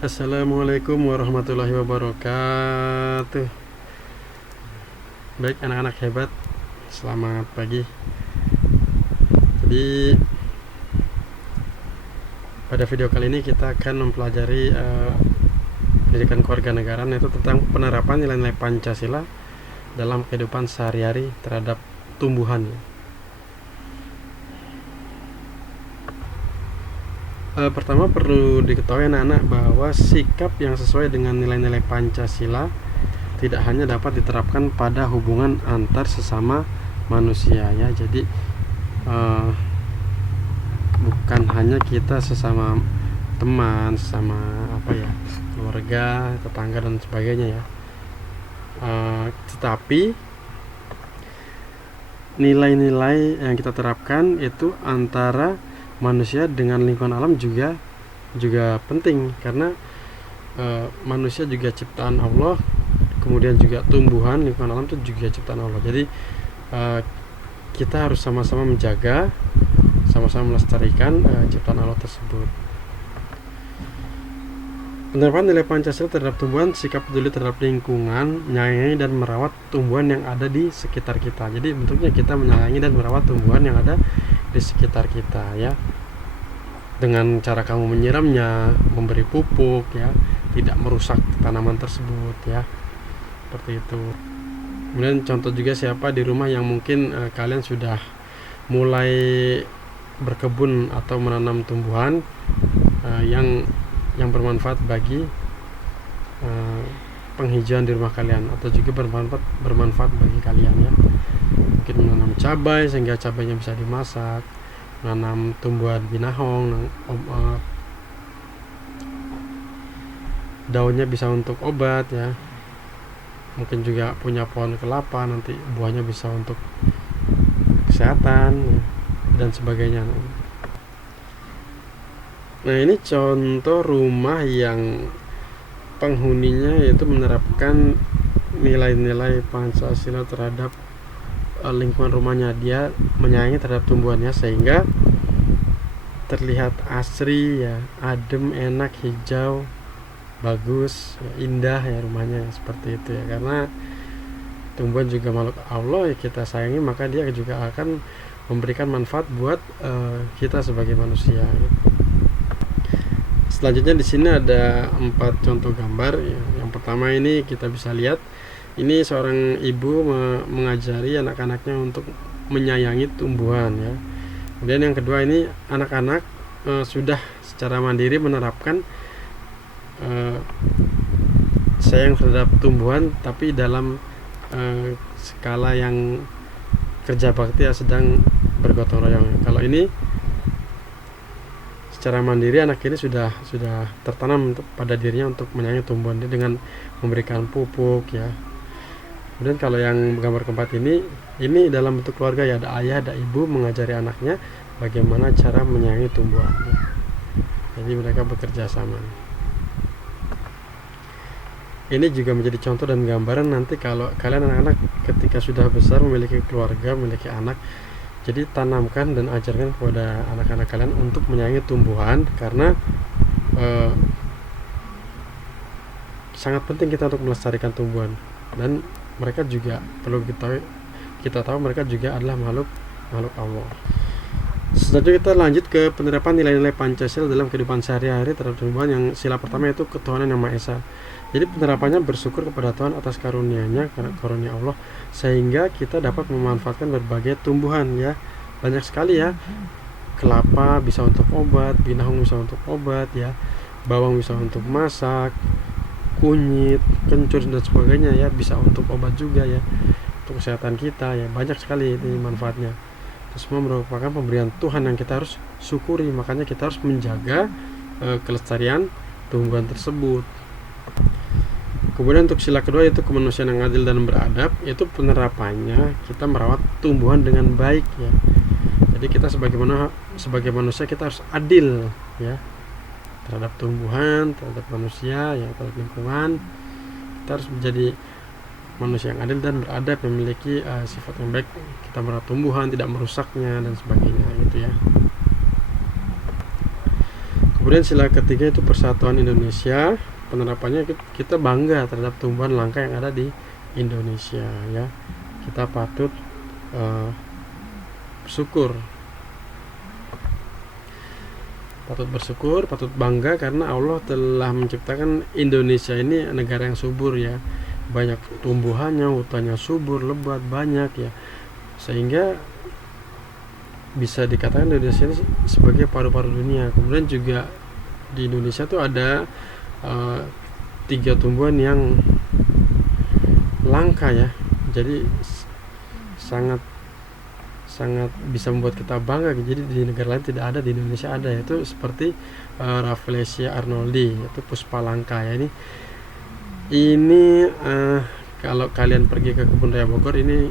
Assalamualaikum warahmatullahi wabarakatuh. Baik anak-anak hebat, selamat pagi. Jadi pada video kali ini kita akan mempelajari pendidikan kewarganegaraan, yaitu tentang penerapan nilai-nilai Pancasila dalam kehidupan sehari-hari terhadap tumbuhan. Pertama perlu diketahui anak-anak bahwa sikap yang sesuai dengan nilai-nilai Pancasila tidak hanya dapat diterapkan pada hubungan antar sesama manusia ya. Jadi bukan hanya kita sesama teman, sesama keluarga, tetangga dan sebagainya ya. Tetapi nilai-nilai yang kita terapkan itu antara manusia dengan lingkungan alam juga penting, karena manusia juga ciptaan Allah, kemudian juga tumbuhan, lingkungan alam itu juga ciptaan Allah. Jadi kita harus sama-sama menjaga, sama-sama melestarikan ciptaan Allah tersebut. Penerapan nilai Pancasila terhadap tumbuhan, sikap peduli terhadap lingkungan, menyayangi dan merawat tumbuhan yang ada di sekitar kita. Jadi bentuknya kita menyayangi dan merawat tumbuhan yang ada di sekitar kita ya, dengan cara kamu menyiramnya, memberi pupuk ya, tidak merusak tanaman tersebut ya, seperti itu. Kemudian contoh juga siapa di rumah yang mungkin kalian sudah mulai berkebun atau menanam tumbuhan yang bermanfaat bagi penghijauan di rumah kalian, atau juga bermanfaat bagi kalian ya. Mungkin menanam cabai sehingga cabainya bisa dimasak, menanam tumbuhan binahong, daunnya bisa untuk obat ya. Mungkin juga punya pohon kelapa, nanti buahnya bisa untuk kesehatan ya, dan sebagainya. Nah, ini contoh rumah yang penghuninya yaitu menerapkan nilai-nilai Pancasila terhadap lingkungan rumahnya. Dia menyayangi terhadap tumbuhannya sehingga terlihat asri ya, adem, enak, hijau, bagus ya, indah ya rumahnya seperti itu ya. Karena tumbuhan juga makhluk Allah ya, kita sayangi, maka dia juga akan memberikan manfaat buat kita sebagai manusia gitu. Selanjutnya di sini ada 4 contoh gambar ya. Yang pertama ini kita bisa lihat, ini seorang ibu mengajari anak-anaknya untuk menyayangi tumbuhan ya. Kemudian yang kedua, ini anak-anak sudah secara mandiri menerapkan sayang terhadap tumbuhan, tapi dalam skala yang kerja bakti ya, sedang bergotong royong. Kalau ini secara mandiri, anak ini sudah tertanam pada dirinya untuk menyayangi tumbuhan dia dengan memberikan pupuk ya. Kemudian kalau yang gambar keempat ini dalam bentuk keluarga ya, ada ayah, ada ibu mengajari anaknya bagaimana cara menyayangi tumbuhan ya. Jadi mereka bekerja sama. Ini juga menjadi contoh dan gambaran nanti kalau kalian anak-anak ketika sudah besar, memiliki keluarga, memiliki anak, jadi tanamkan dan ajarkan kepada anak-anak kalian untuk menyayangi tumbuhan, karena sangat penting kita untuk melestarikan tumbuhan. Dan mereka juga perlu kita tahu mereka juga adalah makhluk Allah. Selanjutnya kita lanjut ke penerapan nilai-nilai Pancasila dalam kehidupan sehari-hari terhadap tumbuhan, yang sila pertama yaitu ketuhanan yang Maha Esa. Jadi penerapannya bersyukur kepada Tuhan atas karunia-Nya, karena karunia Allah, sehingga kita dapat memanfaatkan berbagai tumbuhan ya. Banyak sekali ya. Kelapa bisa untuk obat, binahong bisa untuk obat ya, bawang bisa untuk masak, kunyit, kencur dan sebagainya ya, bisa untuk obat juga ya, untuk kesehatan kita ya. Banyak sekali ini manfaatnya. Itu semua merupakan pemberian Tuhan yang kita harus syukuri, makanya kita harus menjaga kelestarian tumbuhan tersebut. Kemudian untuk sila kedua yaitu kemanusiaan yang adil dan beradab, yaitu penerapannya kita merawat tumbuhan dengan baik ya. Jadi kita sebagai manusia kita harus adil ya, terhadap tumbuhan, terhadap manusia ya, terhadap lingkungan. Kita harus menjadi manusia yang adil dan beradab, memiliki sifat yang baik. Kita merawat tumbuhan, tidak merusaknya dan sebagainya gitu ya. Kemudian sila ketiga itu persatuan Indonesia. Penerapannya kita bangga terhadap tumbuhan langka yang ada di Indonesia ya. Kita patut bersyukur, patut bangga karena Allah telah menciptakan Indonesia ini negara yang subur ya. Banyak tumbuhannya, hutannya subur, lebat, banyak ya. Sehingga bisa dikatakan Indonesia ini sebagai paru-paru dunia. Kemudian juga di Indonesia tuh ada 3 tumbuhan yang langka ya. Jadi sangat bisa membuat kita bangga. Jadi di negara lain tidak ada, di Indonesia ada, yaitu seperti Rafflesia arnoldi, yaitu puspa langka ya. Ini kalau kalian pergi ke kebun raya Bogor ini,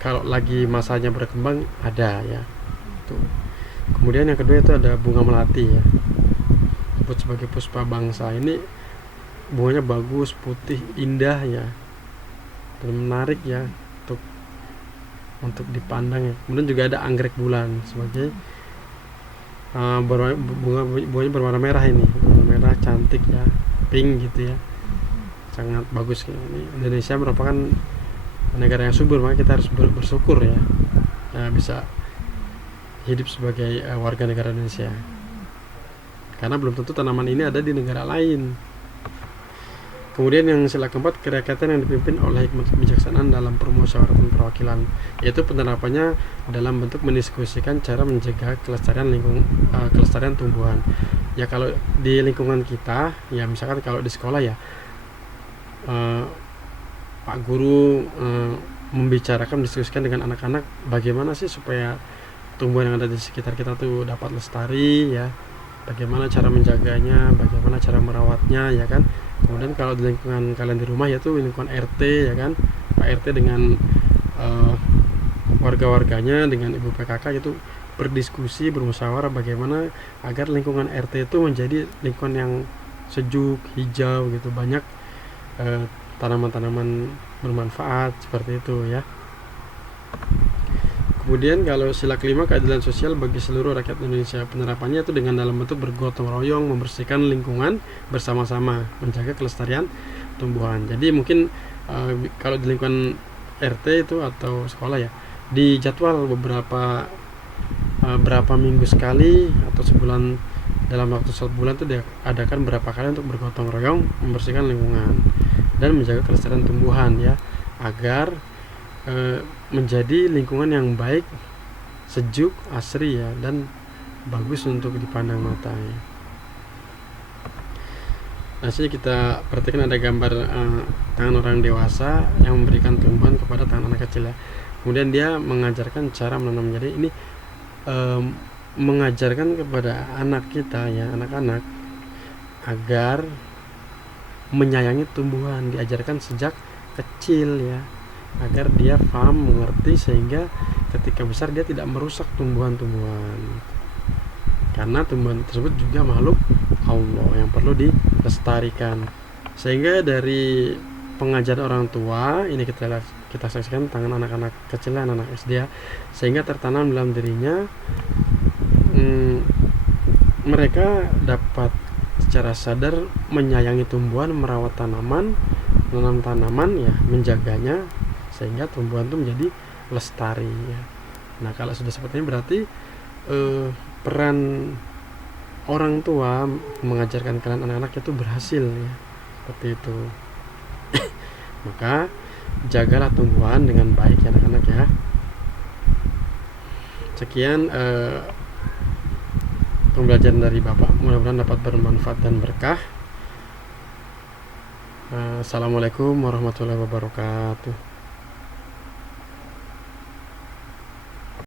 kalau lagi masanya berkembang ada ya. Tuh. Kemudian yang kedua itu ada bunga melati ya, disebut sebagai puspa bangsa. Ini bunganya bagus, putih, indah ya, dan menarik ya untuk dipandang ya. Kemudian juga ada anggrek bulan sebagai bunganya berwarna merah, ini warna merah cantik ya, pink gitu ya, sangat bagus. Ini Indonesia merupakan negara yang subur, maka kita harus bersyukur ya, bisa hidup sebagai warga negara Indonesia, karena belum tentu tanaman ini ada di negara lain. Kemudian yang sila keempat, kerakyatan yang dipimpin oleh hikmat kebijaksanaan dalam permusyawaratan perwakilan, yaitu penerapannya dalam bentuk mendiskusikan cara menjaga kelestarian tumbuhan ya. Kalau di lingkungan kita ya, misalkan kalau di sekolah ya, Pak Guru membicarakan, mendiskusikan dengan anak-anak bagaimana sih supaya tumbuhan yang ada di sekitar kita tuh dapat lestari ya, bagaimana cara menjaganya, bagaimana cara merawatnya ya kan. Kemudian kalau di lingkungan kalian di rumah, yaitu lingkungan RT ya kan, Pak RT dengan warga-warganya, dengan Ibu PKK itu berdiskusi, bermusyawarah bagaimana agar lingkungan RT itu menjadi lingkungan yang sejuk, hijau gitu, banyak tanaman-tanaman bermanfaat seperti itu ya. Kemudian kalau sila kelima, keadilan sosial bagi seluruh rakyat Indonesia. Penerapannya itu dengan dalam bentuk bergotong royong membersihkan lingkungan bersama-sama, menjaga kelestarian tumbuhan. Jadi mungkin kalau di lingkungan RT itu atau sekolah ya, di jadwal berapa minggu sekali atau sebulan, dalam waktu 1 bulan itu diadakan berapa kali untuk bergotong royong membersihkan lingkungan dan menjaga kelestarian tumbuhan ya, agar menjadi lingkungan yang baik, sejuk, asri ya, dan bagus untuk dipandang mata ya. Nah, sini kita perhatikan ada gambar tangan orang dewasa yang memberikan tumbuhan kepada tangan anak kecil ya. Kemudian dia mengajarkan cara menanam. Jadi ini mengajarkan kepada anak kita ya, anak-anak, agar menyayangi tumbuhan, diajarkan sejak kecil ya, agar dia paham, mengerti, sehingga ketika besar dia tidak merusak tumbuhan-tumbuhan, karena tumbuhan tersebut juga makhluk Allah yang perlu dilestarikan. Sehingga dari pengajaran orang tua ini kita saksikan tangan anak-anak kecil, anak-anak SD ya, sehingga tertanam dalam dirinya, mereka dapat secara sadar menyayangi tumbuhan, merawat tanaman, menanam tanaman ya, menjaganya sehingga tumbuhan itu menjadi lestari ya. Nah, kalau sudah seperti ini berarti peran orang tua mengajarkan kalian anak-anak itu berhasil ya, seperti itu. Maka jagalah tumbuhan dengan baik ya anak-anak ya. Sekian pembelajaran dari Bapak, mudah-mudahan dapat bermanfaat dan berkah. Assalamualaikum warahmatullahi wabarakatuh.